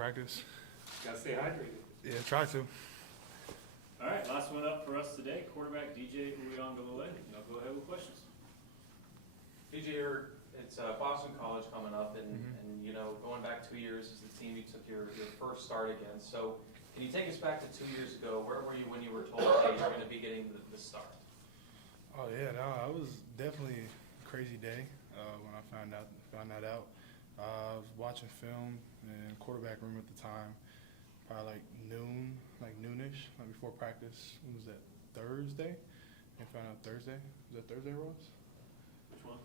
practice. Gotta stay hydrated. Yeah, try to. All right, last one up for us today, quarterback DJ Uiagalelei. Now go ahead with questions. DJ, it's Boston College coming up, and you know, going back 2 years is the team you took your first start against. So can you take us back to 2 years ago? Where were you when you were told, hey, you're going to be getting the start? Oh yeah, no, it was definitely a crazy day when I found that out. I was watching film in quarterback room at the time, probably like noonish, like before practice. When was that? Thursday. I found out Thursday. Was that Thursday, Ross? Which one?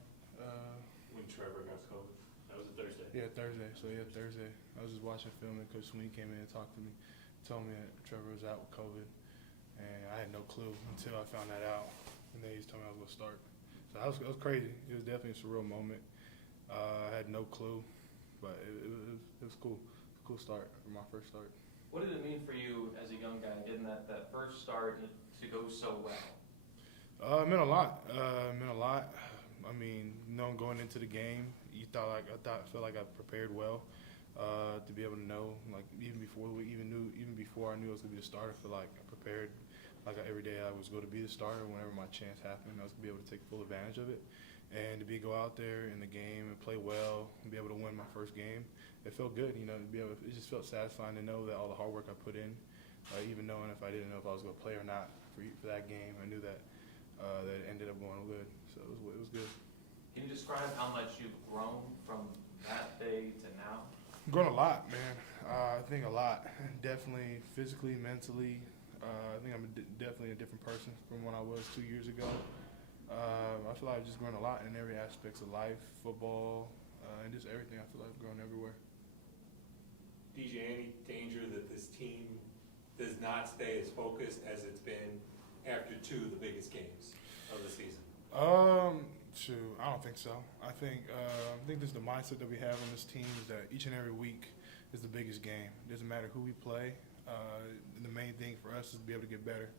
When Trevor got COVID. That was a Thursday. Yeah, Thursday. So yeah, Thursday. I was just watching film and Coach Sweeney came in and talked to me, told me that Trevor was out with COVID, and I had no clue until I found that out. And then he just told me I was gonna start. So it was crazy. It was definitely a surreal moment. I had no clue, but it was cool. It was a cool start for my first start. What did it mean for you as a young guy getting that first start to go so well? It meant a lot. I mean, going into the game, I felt like I prepared well to be able to know, like even before I knew I was gonna be the starter. I feel like I prepared, like every day I was going to be the starter. Whenever my chance happened, I was gonna be able to take full advantage of it, and to go out there in the game and play well and be able to win my first game. It felt good, it just felt satisfying to know that all the hard work I put in, even knowing if I didn't know if I was gonna play or not for that game, I knew that that it ended up going good. So it was good. Can you describe how much you've grown from that day to now? Grown a lot, man. I think a lot. Definitely physically, mentally. I think I'm definitely a different person from when I was 2 years ago. I feel like I've just grown a lot in every aspect of life, football, and just everything. I feel like I've grown everywhere. DJ, any danger that this team does not stay as focused as it's been after two of the biggest games of the season? Shoot, I don't think so. I think this is the mindset that we have on this team is that each and every week is the biggest game. It doesn't matter who we play. The main thing for us is to be able to get better.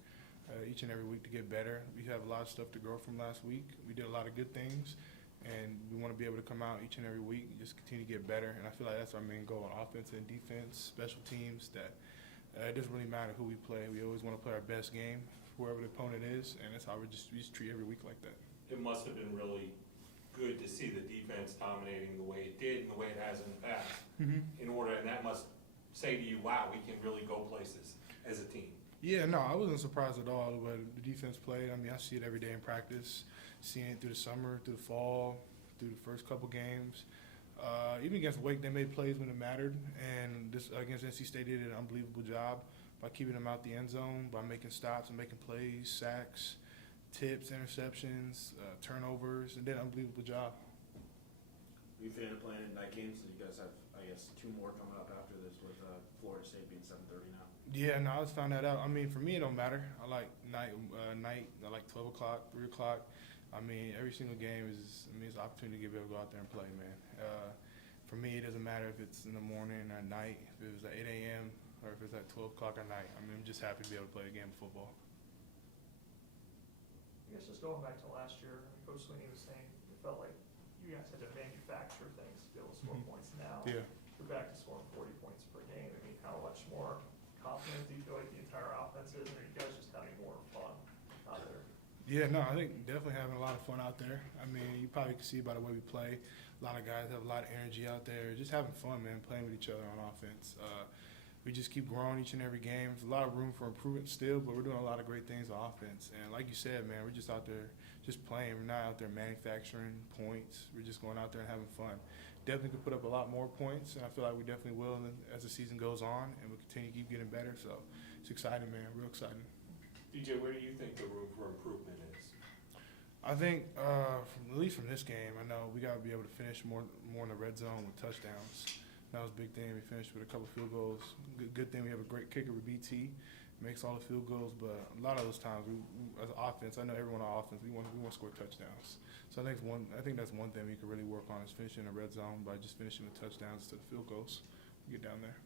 Each and every week to get better. We have a lot of stuff to grow from last week. We did a lot of good things, and we want to be able to come out each and every week and just continue to get better. And I feel like that's our main goal on offense and defense, special teams, that it doesn't really matter who we play. We always want to play our best game, whoever the opponent is, and that's how we just treat every week like that. It must have been really good to see the defense dominating the way it did and the way it has in the past. And that must say to you, wow, we can really go places as a team. Yeah, no, I wasn't surprised at all the way the defense played. I mean, I see it every day in practice, seeing it through the summer, through the fall, through the first couple games. Even against Wake, they made plays when it mattered, and this against NC State, they did an unbelievable job by keeping them out the end zone, by making stops and making plays, sacks, tips, interceptions, turnovers, and did an unbelievable job. Are you a fan of playing at night games? So you guys have, I guess, 2 more coming up after this with Florida State being 7:30 now. Yeah, no, I just found that out. I mean, for me, it don't matter. I like night. I like 12 o'clock, 3 o'clock. I mean, every single game is it's an opportunity to be able to go out there and play, man. For me, it doesn't matter if it's in the morning or at night, if it was at 8 a.m. or if it's at 12 o'clock at night. I mean, I'm just happy to be able to play a game of football. I guess just going back to last year, Coach Sweeney was saying it felt like you guys had to manufacture things to be able to score points. Now Yeah. you're back to scoring 40 points per game. I mean, how much more confident do you feel like the entire offense is, or are you guys just having more fun out there? Yeah, no, I think definitely having a lot of fun out there. I mean, you probably can see by the way we play. A lot of guys have a lot of energy out there, just having fun, man, playing with each other on offense. We just keep growing each and every game. There's a lot of room for improvement still, but we're doing a lot of great things on offense. And like you said, man, we're just out there just playing. We're not out there manufacturing points. We're just going out there and having fun. Definitely could put up a lot more points, and I feel like we definitely will as the season goes on, and we'll continue to keep getting better. So it's exciting, man, real exciting. DJ, where do you think the room for improvement is? I think, at least from this game, I know we got to be able to finish more in the red zone with touchdowns. That was a big thing. We finished with a couple field goals. Good thing we have a great kicker with BT, makes all the field goals. But a lot of those times, we as an offense, I know everyone on offense, we want to score touchdowns. So I think that's one thing we could really work on is finishing in the red zone by just finishing with touchdowns to the field goals. Get down there.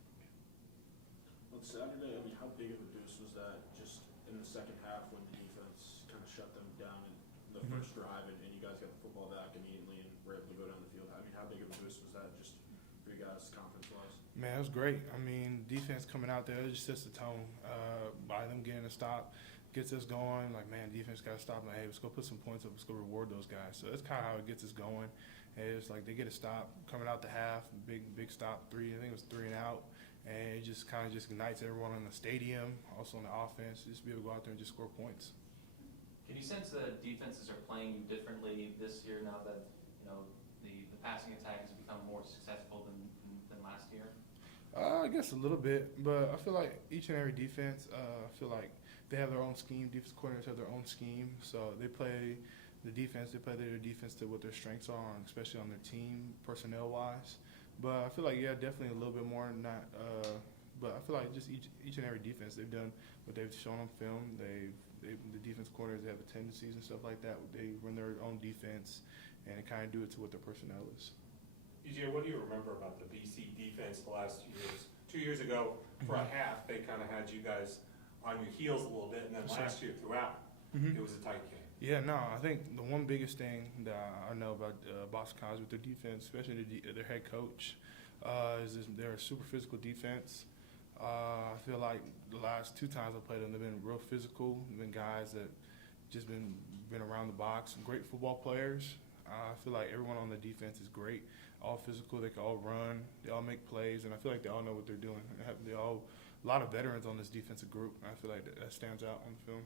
On Saturday, I mean, how big of a boost was that just in the second half when the defense kind of shut them down in the first drive and you guys got the football back immediately and were able to go down the field? I mean, how big of a boost was that just for you guys confidence-wise? Man, it was great. I mean, defense coming out there, it just sets the tone. By them getting a stop, gets us going. Like, man, defense got to stop. Like, hey, let's go put some points up. Let's go reward those guys. So that's kind of how it gets us going. And it's like they get a stop coming out the half, big stop, three. I think it was 3 and out. And it just kind of just ignites everyone in the stadium, also on the offense, just be able to go out there and just score points. Can you sense that defenses are playing you differently this year now that, the passing attack has become more successful than last year? I guess a little bit, but I feel like each and every defense, I feel like they have their own scheme. Defense coordinators have their own scheme, so they play the defense. They play their defense to what their strengths are, especially on their team personnel wise. But I feel like definitely a little bit more. Not, but I feel like just each and every defense they've done what they've shown on film. The defense coordinators, they have the tendencies and stuff like that. They run their own defense and kind of do it to what their personnel is. DJ, what do you remember about the BC defense the last 2 years? 2 years ago, for a half, they kind of had you guys on your heels a little bit, and then last year throughout, it was a tight game. Yeah, no, I think the one biggest thing that I know about Boston College with their defense, especially their head coach, is they're a super physical defense. I feel like the last 2 times I played them, they've been real physical. They've been guys that just been around the box, great football players. I feel like everyone on the defense is great, all physical. They can all run, they all make plays, and I feel like they all know what they're doing. They all a lot of veterans on this defensive group. I feel like that stands out on the film.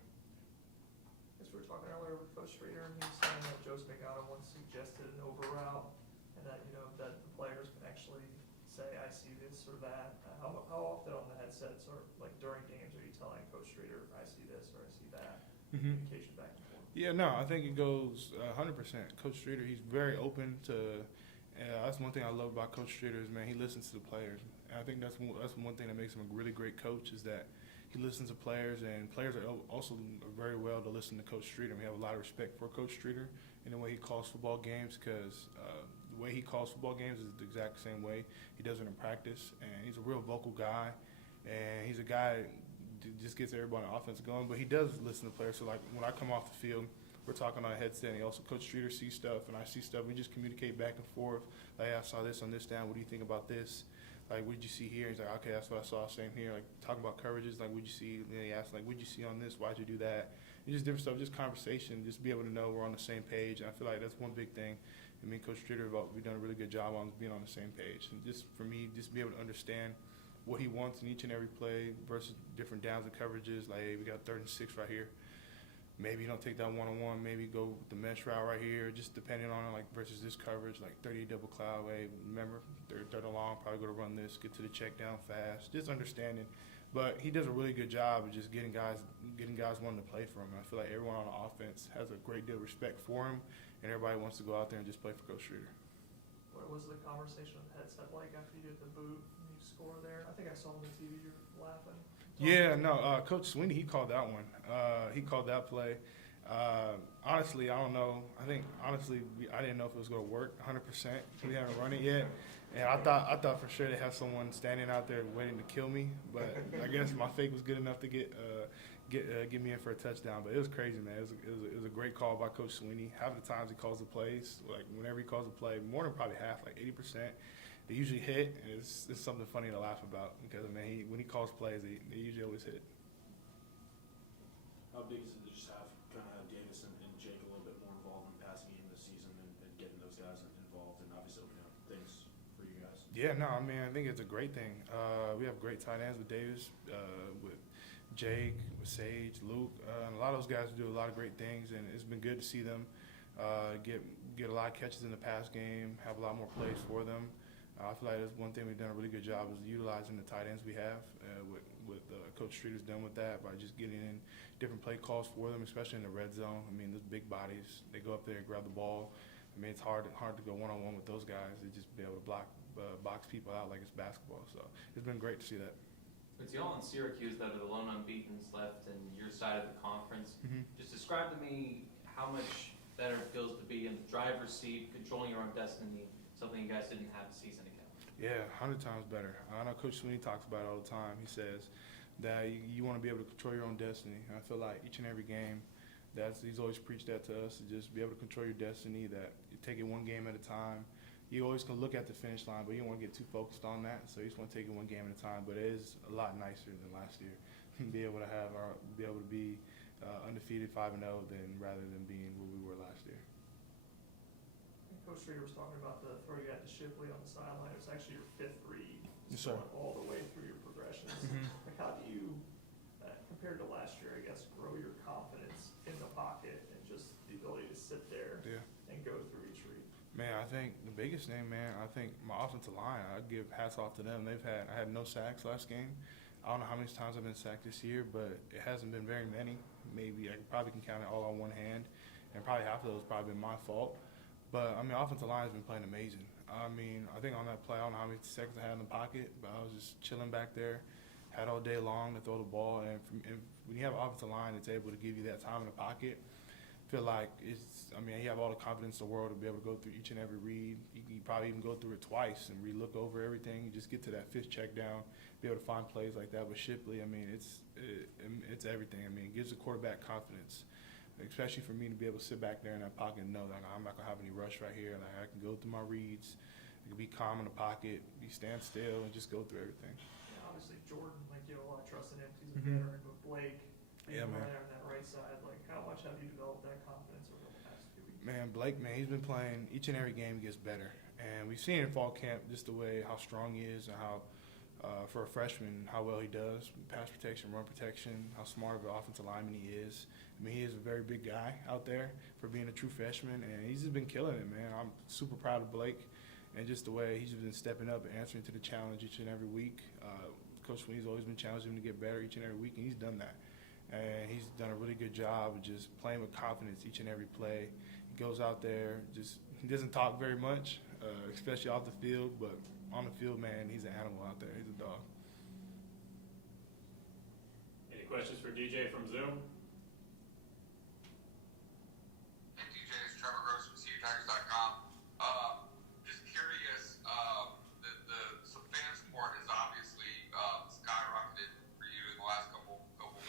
As we were talking earlier with Coach Streeter, and he was saying that Joe Spagano once suggested an over route, and that that the players can actually say, "I see this or that." How often on the headsets or like during games are you telling Coach Streeter, "I see this" or "I see that"? Communication back and forth. Yeah, no, I think it goes 100%. Coach Streeter, he's very open to. That's one thing I love about Coach Streeter is, man, he listens to the players. And I think that's one thing that makes him a really great coach is that he listens to players, and players are also very well to listen to Coach Streeter. We have a lot of respect for Coach Streeter in the way he calls football games, because the way he calls football games is the exact same way he does it in practice. And he's a real vocal guy, and he's a guy that just gets everybody on offense going. But he does listen to players. So, like, when I come off the field, we're talking on a headset, and also Coach Streeter sees stuff, and I see stuff. We just communicate back and forth. Like, hey, I saw this on this down. What do you think about this? Like, what did you see here? He's like, okay, that's what I saw. Same here. Like, talking about coverages. Like, what did you see? And then he asked, like, what did you see on this? Why'd you do that? And just different stuff, just conversation, just be able to know we're on the same page. And I feel like that's one big thing. I mean, Coach Streeter, we've done a really good job on being on the same page. And just for me, just be able to understand what he wants in each and every play versus different downs and coverages. Like, hey, we got 3rd and 6 right here. Maybe you don't take that one-on-one. Maybe go with the mesh route right here, just depending on like versus this coverage, like 30 double cloud. Hey, remember, third and long, probably go to run this, get to the check down fast, just understanding. But he does a really good job of just getting guys wanting to play for him. And I feel like everyone on the offense has a great deal of respect for him, and everybody wants to go out there and just play for Coach Streeter. What was the conversation with the headset like after you did the boot and you score there? I think I saw on the TV you're laughing. Yeah, no, Coach Sweeney, he called that one. He called that play. Honestly, I don't know. I didn't know if it was going to work 100%. We haven't run it yet. And I thought for sure they have someone standing out there waiting to kill me. But I guess my fake was good enough to get me in for a touchdown. But it was crazy, man. It was a great call by Coach Sweeney. Half the times he calls the plays, like whenever he calls a play, more than probably half, like 80%. They usually hit, and it's something funny to laugh about because, man, when he calls plays, they usually always hit. How big is it to just have kind of Davis and Jake a little bit more involved in passing game this season and getting those guys involved and obviously opening up things for you guys? Yeah, no, I mean, I think it's a great thing. We have great tight ends with Davis, with Jake, with Sage, Luke. And a lot of those guys do a lot of great things, and it's been good to see them get a lot of catches in the pass game, have a lot more plays for them. I feel like that's one thing we've done a really good job is utilizing the tight ends we have. What Coach Streeter's done with that by just getting in different play calls for them, especially in the red zone. I mean, those big bodies, they go up there and grab the ball. I mean, it's hard to go one-on-one with those guys. They just be able to box people out like it's basketball. So it's been great to see that. It's y'all in Syracuse that are the lone unbeatens left in your side of the conference. Just describe to me how much better it feels to be in the driver's seat, controlling your own destiny, something you guys didn't have a season ago. Yeah, 100 times better. I know Coach Sweeney talks about it all the time. He says that you want to be able to control your own destiny. And I feel like each and every game, he's always preached that to us, to just be able to control your destiny, that you take it one game at a time. you always can look at the finish line, but you don't want to get too focused on that. So you just want to take it one game at a time. But it is a lot nicer than last year. be able to be undefeated 5-0 than rather than being where we were last year. Coach Streeter was talking about the throw you had to Shipley on the sideline. It was actually your 5th read. Yes, sir. All the way through your progressions. Like, how do you, compared to last year, I guess, grow your confidence in the pocket and just the ability to sit there and go through each read? Man, I think the biggest thing, man, I think my offensive line, I'd give hats off to them. I had no sacks last game. I don't know how many times I've been sacked this year, but it hasn't been very many. Maybe I probably can count it all on one hand, and probably half of those probably been my fault. But, I mean, offensive line has been playing amazing. I mean, I think on that play, I don't know how many seconds I had in the pocket, but I was just chilling back there, had all day long to throw the ball. And when you have an offensive line that's able to give you that time in the pocket, I feel like you have all the confidence in the world to be able to go through each and every read. You can probably even go through it twice and re-look over everything. You just get to that 5th check down, be able to find plays like that with Shipley. I mean, it's everything. I mean, it gives the quarterback confidence, especially for me to be able to sit back there in that pocket and know that I'm not going to have any rush right here. Like, I can go through my reads, I can be calm in the pocket, stand still, and just go through everything. Yeah, obviously, Jordan, like, you have a lot of trust in him because he's a Mhm. veteran, but Blake, Yeah, man. there on that right side, like, how much have you developed that confidence over the past few weeks? Man, Blake, man, he's been playing each and every game, he gets better. And we've seen in fall camp just the way how strong he is and how, for a freshman, how well he does. Pass protection, run protection, how smart of an offensive lineman he is. I mean, he is a very big guy out there for being a true freshman, and he's just been killing it, man. I'm super proud of Blake and just the way he's been stepping up and answering to the challenge each and every week. Coach Sweeney's always been challenging him to get better each and every week, and he's done that. And he's done a really good job of just playing with confidence each and every play. He goes out there, he doesn't talk very much, especially off the field, but on the field, man, he's an animal out there. He's a dog. Any questions for DJ from Zoom? Hey DJ, it's Trevor Gross from Tigers.com. Just curious, so fan support has obviously skyrocketed for you in the last couple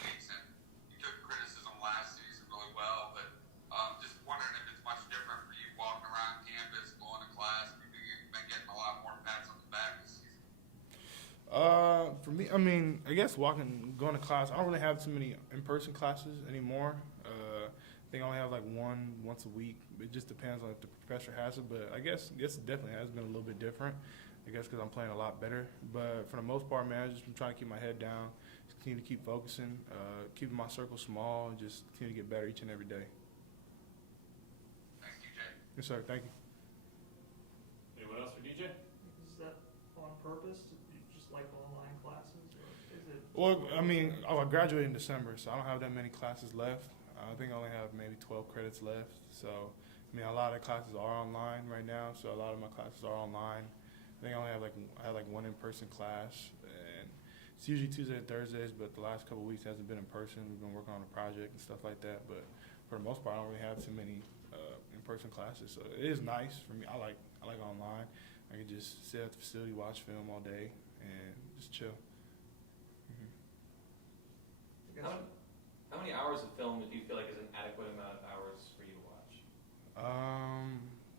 weeks, and you took criticism last season really well, but just wondering if it's much different for you walking around campus, going to class. You've been getting a lot more pats on the back this season. For me, I mean, I guess going to class, I don't really have too many in-person classes anymore. I think I only have like once a week. It just depends on if the professor has it, but I guess it definitely has been a little bit different. I guess because I'm playing a lot better. But for the most part, man, I just been trying to keep my head down, just continue to keep focusing, keeping my circle small, and just continue to get better each and every day. Thanks, DJ. Yes, sir. Thank you. Anyone else for DJ? Is that on purpose? Do you just like online classes, or is it? Well, I mean, I graduated in December, so I don't have that many classes left. I think I only have maybe 12 credits left. So, I mean, a lot of classes are online right now, so a lot of my classes are online. I think I only have I had one in-person class, and it's usually Tuesdays and Thursdays, but the last couple of weeks hasn't been in person. We've been working on a project and stuff like that, but for the most part, I don't really have too many in-person classes. So it is nice for me. I like online. I can just sit at the facility, watch film all day, and just chill. How many hours of film do you feel like is an adequate amount of hours for you to watch?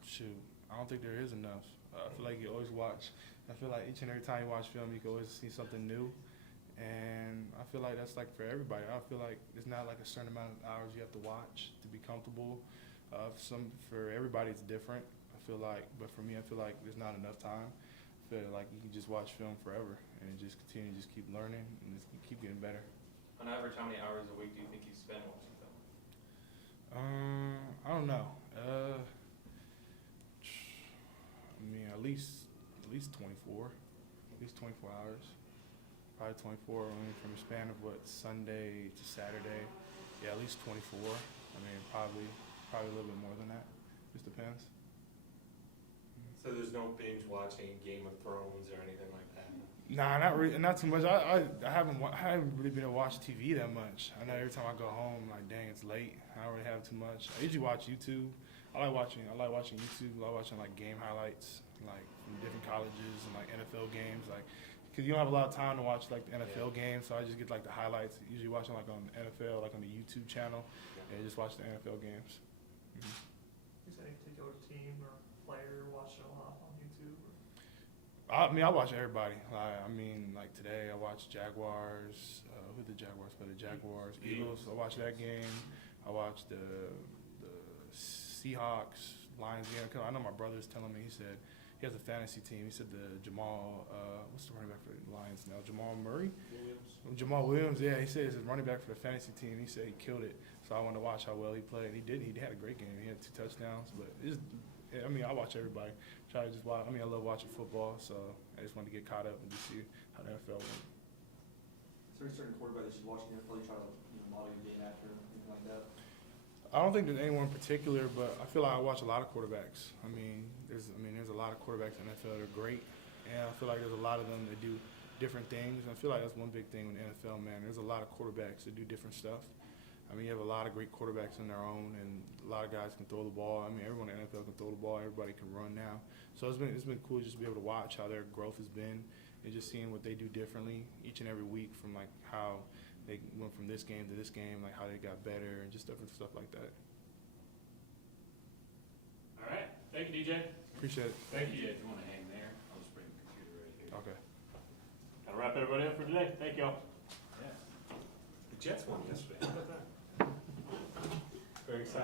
Shoot, I don't think there is enough. I feel like you always watch. I feel like each and every time you watch film, you can always see something new. And I feel like that's like for everybody. I feel like it's not like a certain amount of hours you have to watch to be comfortable. For everybody, it's different. I feel like, but for me, I feel like there's not enough time. I feel like you can just watch film forever and just continue to just keep learning and just keep getting better. On average, how many hours a week do you think you spend watching film? I don't know. I mean, at least 24. At least 24 hours. Probably 24. I mean, from a span of Sunday to Saturday. Yeah, at least 24. I mean, probably a little bit more than that. Just depends. So there's no binge watching Game of Thrones or anything like that? Nah, not too much. I haven't really been able to watch TV that much. I know every time I go home, like, dang, it's late. I don't really have too much. I usually watch YouTube. I like watching YouTube. I like watching like game highlights, like from different colleges and like NFL games, like because you don't have a lot of time to watch like the NFL games. So I just get like the highlights. Usually watching like on NFL, like on the YouTube channel, and just watch the NFL games. Is any particular team or player you're watching a lot on I mean, I watch everybody. I mean, like today, I watched Jaguars. Who the Jaguars play? The Jaguars, Eagles. I watched that game. I watched the Seahawks, Lions game. 'Cause I know my brother's telling me. He said he has a fantasy team. He said the Jamal, what's the running back for the Lions now? Jamal Murray. Jamal Williams. Yeah, he said he's a running back for the fantasy team. He said he killed it. So I wanted to watch how well he played. He did. He had a great game. He had 2 touchdowns. But I mean, I watch everybody. Try to just watch. I mean, I love watching football, so I just wanted to get caught up and just see how the NFL went. Is there a certain quarterback that you watch in the NFL you try to model your game after, anything like that? I don't think there's anyone in particular, but I feel like I watch a lot of quarterbacks. I mean, there's a lot of quarterbacks in the NFL that are great, and I feel like there's a lot of them that do different things. And I feel like that's one big thing with the NFL, man. There's a lot of quarterbacks that do different stuff. I mean, you have a lot of great quarterbacks in their own, and a lot of guys can throw the ball. I mean, everyone in the NFL can throw the ball. Everybody can run now. So it's been cool just to be able to watch how their growth has been, and just seeing what they do differently each and every week, from like how they went from this game to this game, like how they got better, and just different stuff like that. All right, thank you, DJ. Appreciate it. Thank you. If you want to hang there, I'll just bring the computer right here. Okay. Gotta wrap everybody up for today. Thank y'all. The Jets won yesterday. How about that? Very excited.